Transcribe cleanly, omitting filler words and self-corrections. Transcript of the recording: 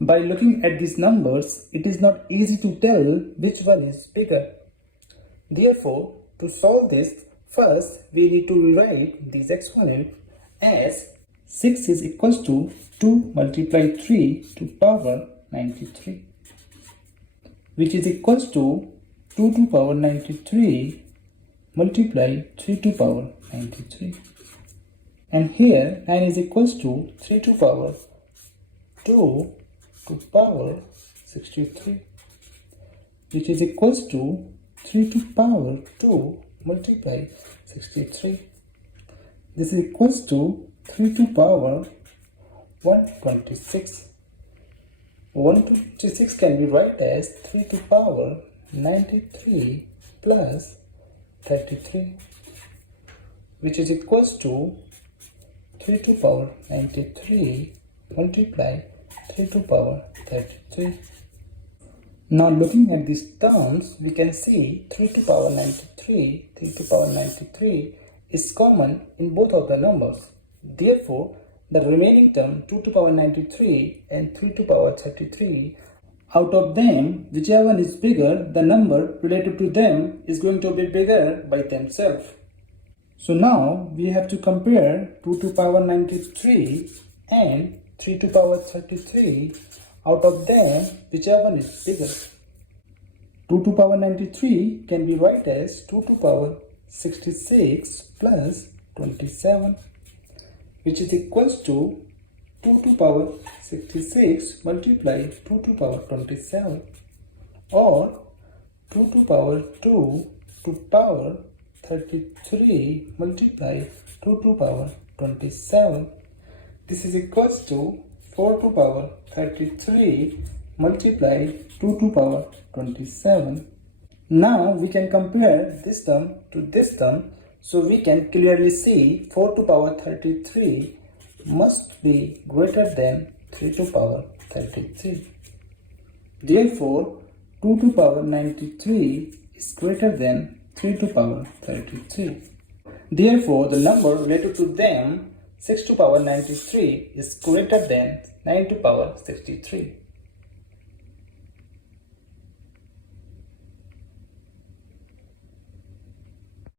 By looking at these numbers, it is not easy to tell which one is bigger. Therefore, to solve this, first we need to rewrite this exponent as 6 is equals to 2 multiply 3 to power 93, which is equals to 2 to power 93 multiply 3 to power 93. And here 9 is equals to 3 to power 2 to power 63, which is equals to 3 to power 2 multiply 63. This is equals to 3 to power 126. 126 can be written as 3 to power 93 plus 33, which is equals to 3 to power 93 multiply 3 to power 33. Now looking at these terms, we can see 3 to power 93 is common in both of the numbers. Therefore, the remaining term 2 to power 93 and 3 to power 33, out of them, whichever one is bigger, the number related to them is going to be bigger by themselves. So now we have to compare 2 to power 93 and 3 to power 33. Out of them, whichever one is bigger. 2 to power 93 can be written as 2 to power 66 plus 27, which is equals to 2 to power 66 multiply 2 to power 27, or 2 to power 2 to power 33 multiply 2 to power 27. This is equals to 4 to power 33 multiply 2 to power 27. Now we can compare this term to this term, so we can clearly see 4 to power 33 must be greater than 3 to power 33. Therefore, 2 to power 93 is greater than 3 to power 33. Therefore, the number related to them 6 to power 93 is greater than 9 to power 63.